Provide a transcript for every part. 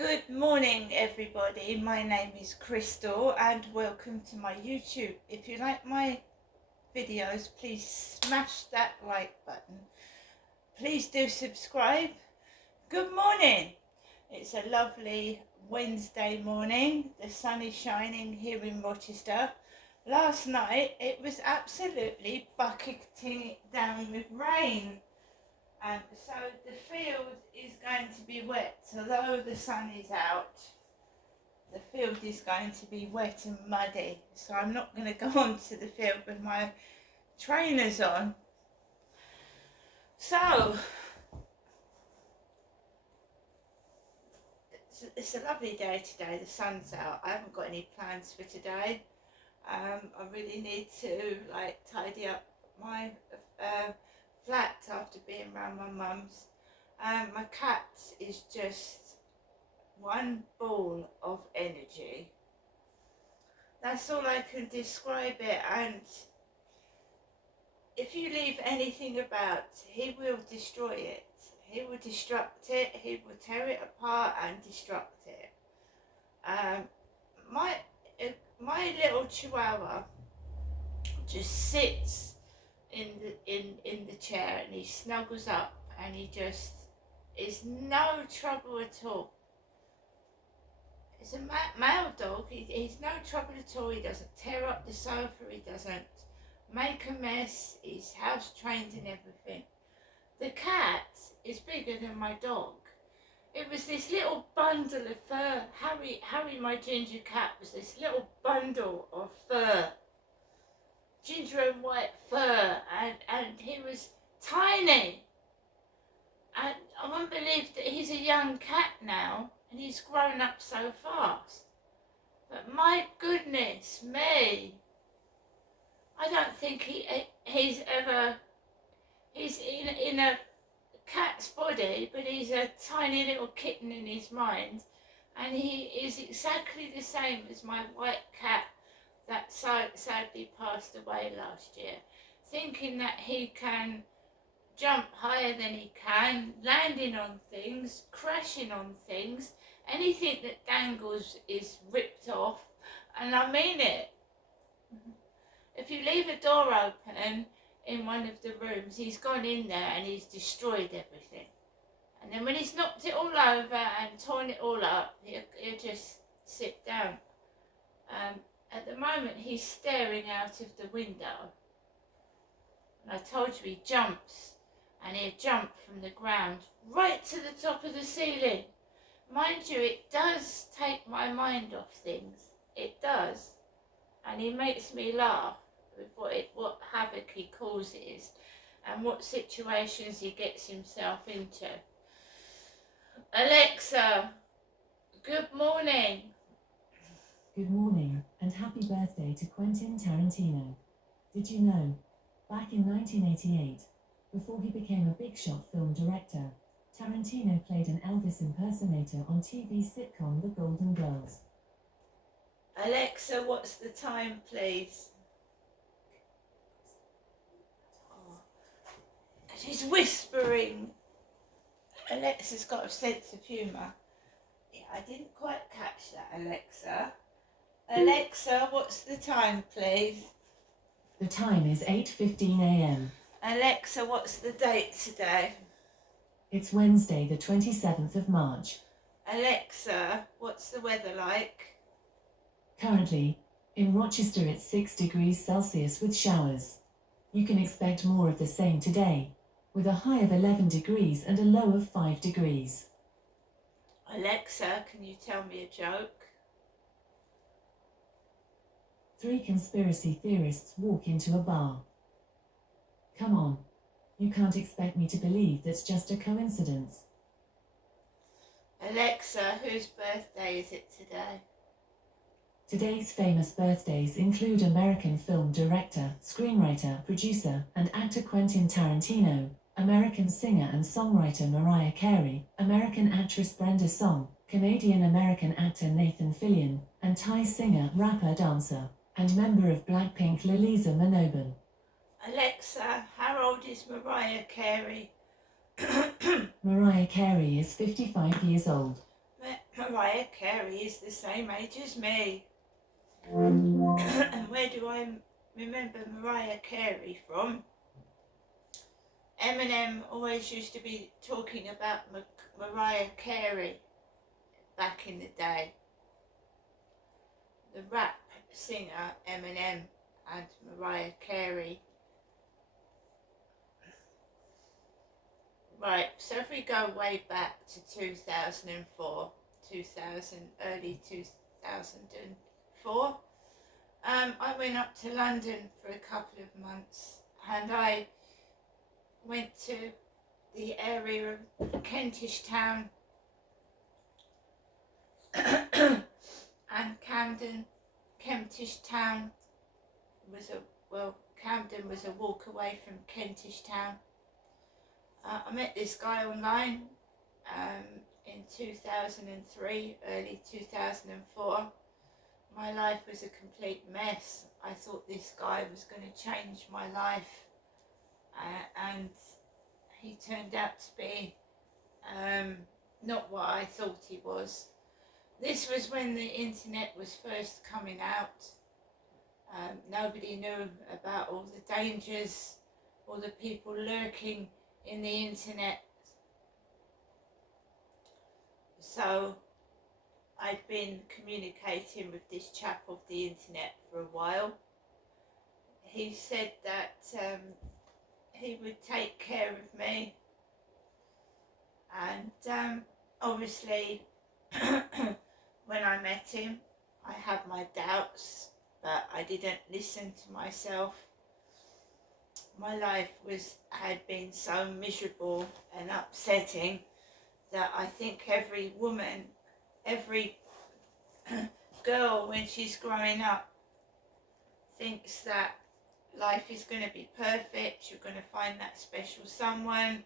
Good morning everybody, my name is Crystal and welcome to my YouTube. If you like my videos, please smash that like button. Please do subscribe. Good morning. It's a lovely Wednesday morning. The sun is shining here in Rochester. Last night it was absolutely bucketing it down with rain. So the field is going to be wet, although the sun is out. The field is going to be wet and muddy, so I'm not going to go onto the field with my trainers on. So it's a lovely day today. The sun's out. I haven't got any plans for today. I really need to tidy up my flat after being around my mum's. My cat is just one ball of energy. That's all I can describe it, and if you leave anything about, he will destroy it. He will destruct it, he will tear it apart and destruct it. My little chihuahua just sits in the chair and he snuggles up and he just is no trouble at all. It's a male dog. He's no trouble at all. He doesn't tear up the sofa, he doesn't make a mess, he's house trained and everything. The cat is bigger than my dog. It was this little bundle of fur. Harry, my ginger cat, was this little bundle of fur. Ginger and white fur, and he was tiny. And I won't believe that he's a young cat now, and he's grown up so fast. But my goodness me, I don't think he's in a cat's body, but he's a tiny little kitten in his mind, and he is exactly the same as my white cat that sadly passed away last year, thinking that he can jump higher than he can, landing on things, crashing on things, anything that dangles is ripped off, and I mean it. If you leave a door open in one of the rooms, he's gone in there and he's destroyed everything. And then when he's knocked it all over and torn it all up, he'll just sit down. At the moment he's staring out of the window. And I told you he jumps, and he'll jump from the ground right to the top of the ceiling. Mind you, it does take my mind off things. It does. And he makes me laugh with what havoc he causes and what situations he gets himself into. Alexa, good morning. Good morning, and happy birthday to Quentin Tarantino. Did you know, back in 1988, before he became a big shot film director, Tarantino played an Elvis impersonator on TV sitcom The Golden Girls. Alexa, what's the time, please? She's whispering. Alexa's got a sense of humour. Yeah, I didn't quite catch that, Alexa. Alexa, what's the time, please? The time is 8:15 a.m. Alexa, what's the date today? It's Wednesday, the 27th of March. Alexa, what's the weather like? Currently, in Rochester it's 6 degrees Celsius with showers. You can expect more of the same today, with a high of 11 degrees and a low of 5 degrees. Alexa, can you tell me a joke? 3 conspiracy theorists walk into a bar. Come on, you can't expect me to believe that's just a coincidence. Alexa, whose birthday is it today? Today's famous birthdays include American film director, screenwriter, producer, and actor Quentin Tarantino, American singer and songwriter Mariah Carey, American actress Brenda Song, Canadian-American actor Nathan Fillion, and Thai singer, rapper, dancer, and member of Blackpink Liliza Manobin. Alexa, how old is Mariah Carey? Mariah Carey is 55 years old. Mariah Carey is the same age as me. And where do I remember Mariah Carey from? Eminem always used to be talking about Mariah Carey back in the day. The rap singer Eminem and Mariah Carey. Right, so if we go way back to 2004, early 2004, I went up to London for a couple of months, and I went to the area of Kentish Town and Camden. Kentish Town was Camden was a walk away from Kentish Town. I met this guy online in 2003, early 2004. My life was a complete mess. I thought this guy was going to change my life, and he turned out to be not what I thought he was. This was when the internet was first coming out. Nobody knew about all the dangers, all the people lurking in the internet. So I'd been communicating with this chap off the internet for a while. He said that he would take care of me, and obviously when I met him I had my doubts, but I didn't listen to myself. My life had been so miserable and upsetting that I think every woman, every girl when she's growing up thinks that life is going to be perfect, you're going to find that special someone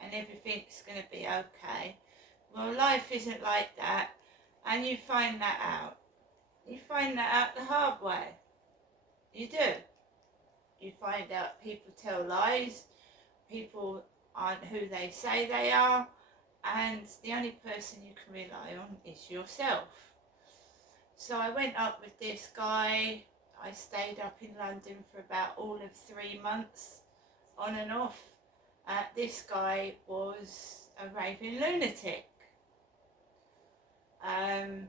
and everything's going to be okay. Well, life isn't like that, and you find that out. You find that out the hard way. You do. You find out people tell lies, people aren't who they say they are, and the only person you can rely on is yourself. So I went up with this guy. I stayed up in London for about all of 3 months, on and off. This guy was a raving lunatic. And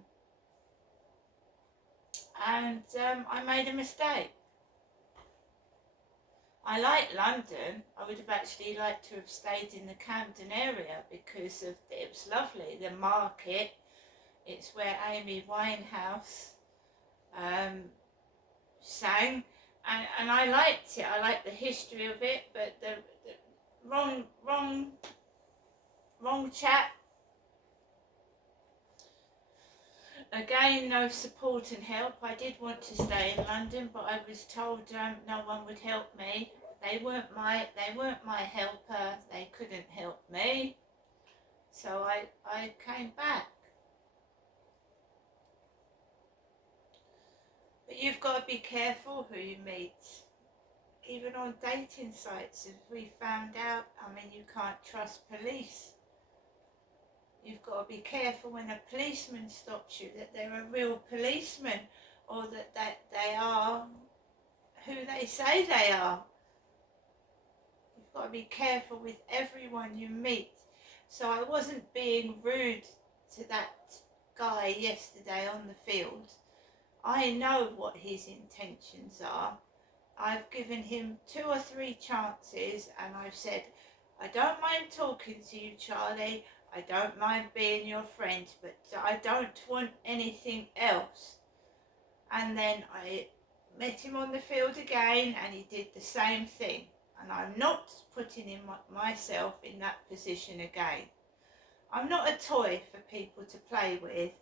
I made a mistake. I like London. I would have actually liked to have stayed in the Camden area because it was lovely. The market, it's where Amy Winehouse sang, and I liked it. I liked the history of it, but the wrong chap. Again, no support and help. I did want to stay in London, but I was told no one would help me. They weren't my helper. They couldn't help me. So I came back. But you've got to be careful who you meet. Even on dating sites, as we found out, I mean, you can't trust police. You've got to be careful when a policeman stops you, that they're a real policeman, or that they are who they say they are. You've got to be careful with everyone you meet. So I wasn't being rude to that guy yesterday on the field. I know what his intentions are. I've given him 2 or 3 chances, and I've said, I don't mind talking to you, Charlie. I don't mind being your friend, but I don't want anything else. And then I met him on the field again, and he did the same thing. And I'm not putting myself in that position again. I'm not a toy for people to play with,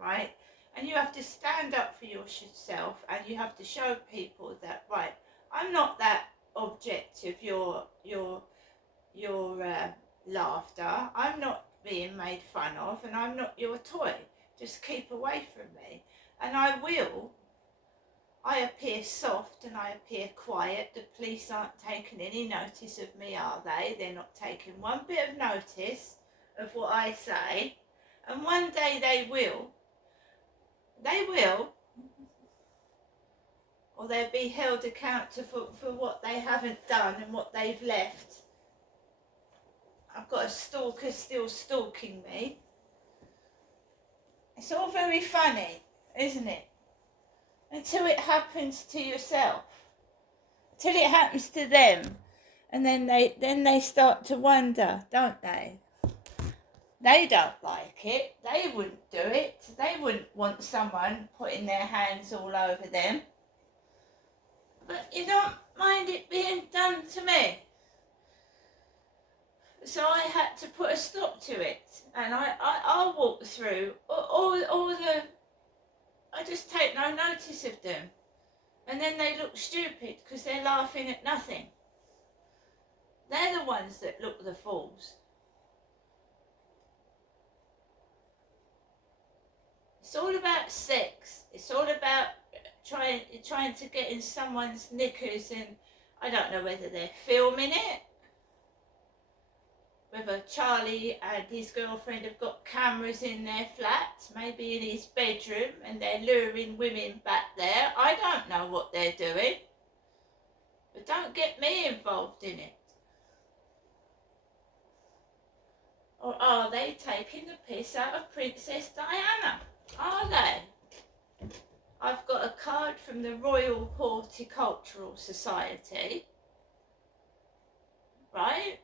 right? And you have to stand up for yourself, and you have to show people that, right, I'm not that object of your laughter. I'm not being made fun of, and I'm not your toy. Just keep away from me. And I will. I appear soft and I appear quiet. The police aren't taking any notice of me, are they? They're not taking one bit of notice of what I say. And one day they will, or they'll be held accountable for what they haven't done and what they've left. I've got a stalker still stalking me. It's all very funny, isn't it? Until it happens to yourself. Till it happens to them. And then they start to wonder, don't they? They don't like it. They wouldn't do it. They wouldn't want someone putting their hands all over them. But you don't mind it being done to me. So I had to put a stop to it. And I'll walk through all the... I just take no notice of them. And then they look stupid because they're laughing at nothing. They're the ones that look the fools. It's all about sex. It's all about trying to get in someone's knickers, and I don't know whether they're filming it, whether Charlie and his girlfriend have got cameras in their flat, maybe in his bedroom, and they're luring women back there. I don't know what they're doing. But don't get me involved in it. Or are they taking the piss out of Princess Diana? Are they? I've got a card from the Royal Horticultural Society. Right?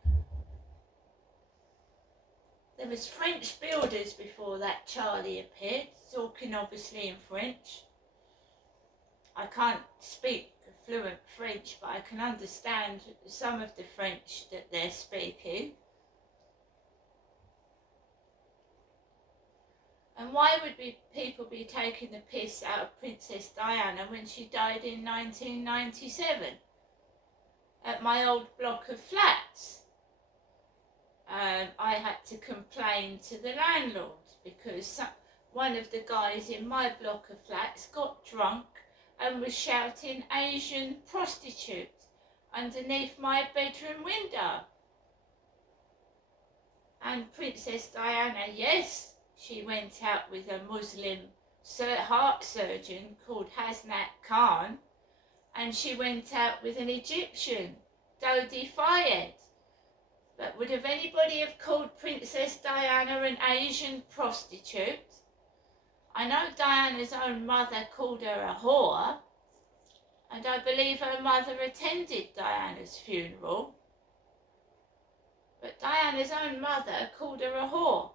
There was French builders before that Charlie appeared, talking obviously in French. I can't speak fluent French, but I can understand some of the French that they're speaking. And why would people be taking the piss out of Princess Diana when she died in 1997 at my old block of flats? I had to complain to the landlord because one of the guys in my block of flats got drunk and was shouting Asian prostitute underneath my bedroom window. And Princess Diana, yes, she went out with a Muslim heart surgeon called Hasnat Khan, and she went out with an Egyptian, Dodi Fayed. But would have anybody have called Princess Diana an Asian prostitute? I know Diana's own mother called her a whore, and I believe her mother attended Diana's funeral. But Diana's own mother called her a whore.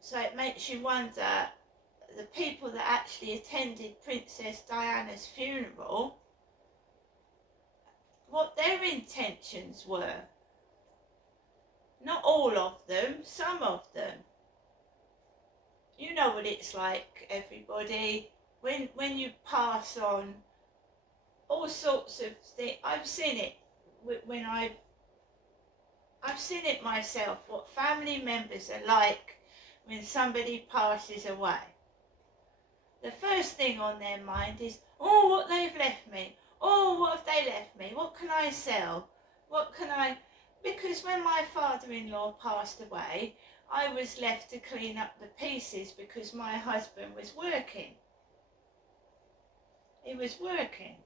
So it makes you wonder, the people that actually attended Princess Diana's funeral, what their intentions were. Not all of them, some of them. You know what it's like, everybody, when you pass on all sorts of things. I've seen it when I've seen it myself, what family members are like when somebody passes away. The first thing on their mind is, oh, what they've left me. Oh, what have they left me? What can I sell? What can I... Because when my father-in-law passed away, I was left to clean up the pieces because my husband was working. He was working.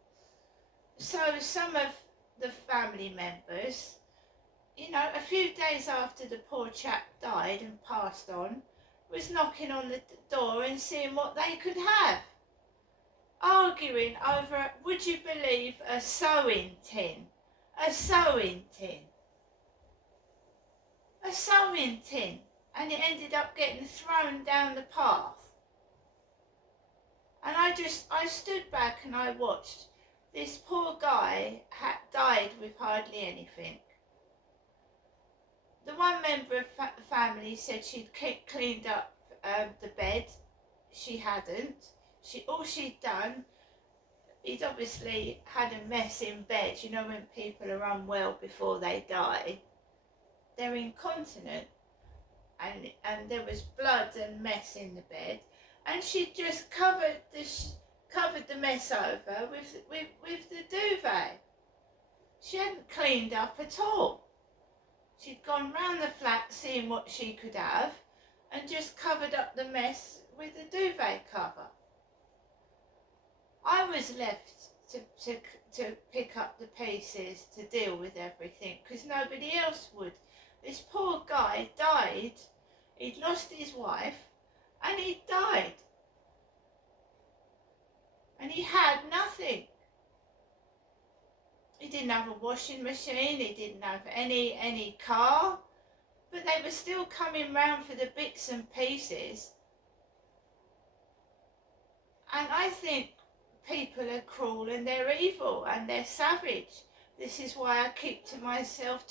So some of the family members, you know, a few days after the poor chap died and passed on, was knocking on the door and seeing what they could have. Arguing over, would you believe, a sewing tin? A sewing tin. A sewing tin. And it ended up getting thrown down the path. And I stood back and I watched. This poor guy had died with hardly anything. The one member of the family said she'd cleaned up the bed. She hadn't. All she'd done, he'd obviously had a mess in bed. You know when people are unwell before they die, they're incontinent, and there was blood and mess in the bed, and she just covered the mess over with the duvet. She hadn't cleaned up at all. She'd gone round the flat seeing what she could have and just covered up the mess with a duvet cover. I was left to pick up the pieces, to deal with everything, because nobody else would. This poor guy died. He'd lost his wife and he died. And he had nothing. He didn't have a washing machine, he didn't have any car, but they were still coming round for the bits and pieces. And I think people are cruel and they're evil and they're savage. This is why I keep to myself.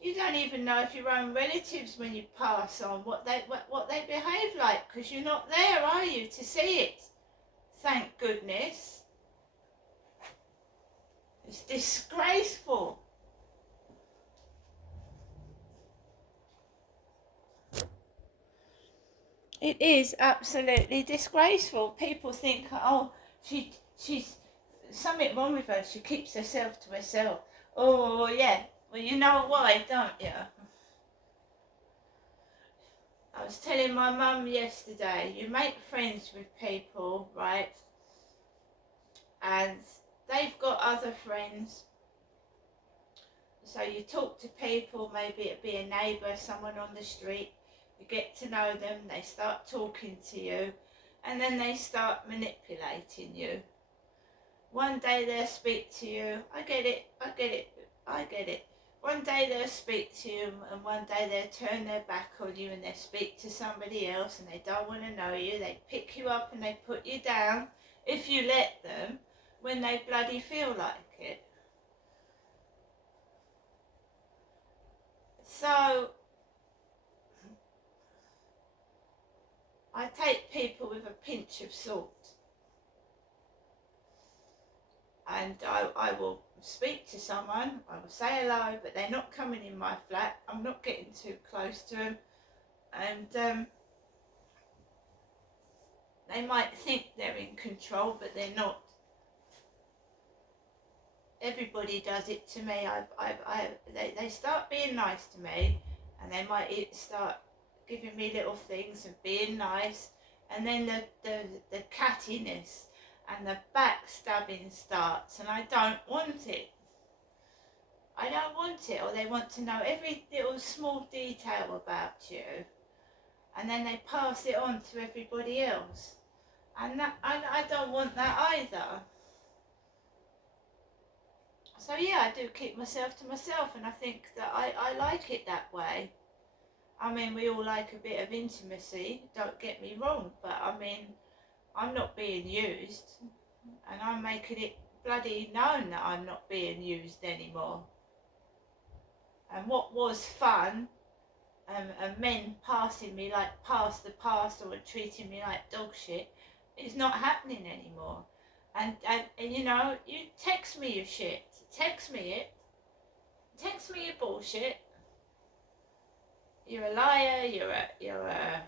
You don't even know if your own relatives, when you pass on, what they behave like, because you're not there, are you, to see it? Thank goodness. It's disgraceful. It is absolutely disgraceful. People think, oh, she's something wrong with her. She keeps herself to herself. Oh, yeah. Well, you know why, don't you? I was telling my mum yesterday, you make friends with people, right? And they've got other friends. So you talk to people, maybe it be a neighbour, someone on the street. You get to know them, they start talking to you, and then they start manipulating you. One day they'll speak to you, I get it. One day they'll speak to you, and one day they'll turn their back on you and they'll speak to somebody else, and they don't want to know you. They pick you up and they put you down, if you let them, when they bloody feel like it. So I take people with a pinch of salt, and I will speak to someone, I will say hello, but they're not coming in my flat, I'm not getting too close to them, and they might think they're in control, but they're not. Everybody does it to me. They start being nice to me, and they might start giving me little things and being nice, and then the cattiness and the backstabbing starts, and I don't want it. I don't want it. Or they want to know every little small detail about you, and then they pass it on to everybody else, and I don't want that either. So yeah, I do keep myself to myself, and I think that I like it that way. I mean, we all like a bit of intimacy, don't get me wrong, but I mean, I'm not being used, and I'm making it bloody known that I'm not being used anymore. And what was fun, and men passing me like past the parcel and treating me like dog shit, is not happening anymore. And you know, you text me your shit, text me it, text me your bullshit. You're a liar, you're a...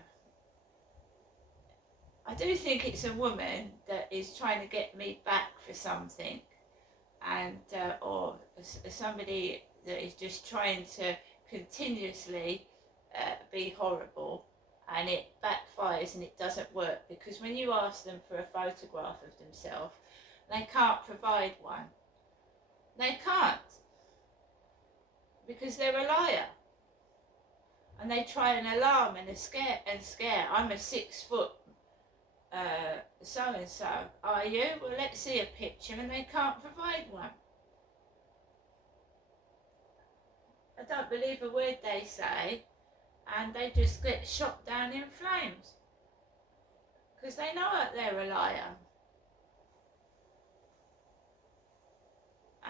I do think it's a woman that is trying to get me back for something, and or somebody that is just trying to continuously be horrible, and it backfires and it doesn't work, because when you ask them for a photograph of themselves, they can't provide one. They can't, because they're a liar. And they try and alarm and scare. I'm a 6 foot so-and-so. Are you? Well, let's see a picture, and they can't provide one. I don't believe a word they say, and they just get shot down in flames, because they know that they're a liar.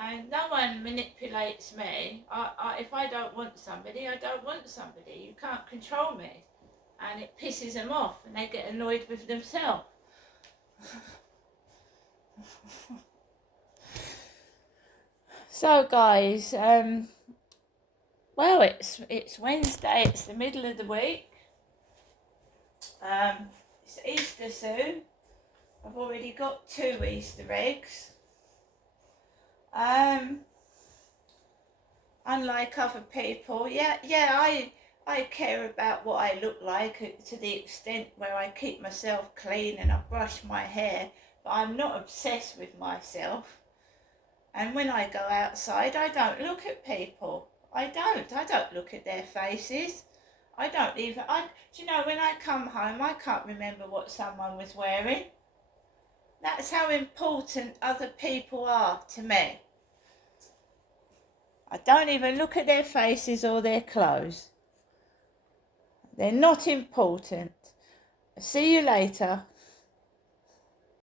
And no one manipulates me. If I don't want somebody, I don't want somebody. You can't control me. And it pisses them off, and they get annoyed with themselves. So guys, well, it's Wednesday, it's the middle of the week. It's Easter soon. I've already got 2 Easter eggs. Unlike other people, I care about what I look like to the extent where I keep myself clean and I brush my hair, but I'm not obsessed with myself. And when I go outside, I don't look at people. I don't look at their faces. I don't even, do you know, when I come home, I can't remember what someone was wearing. That's how important other people are to me. I don't even look at their faces or their clothes. They're not important. See you later.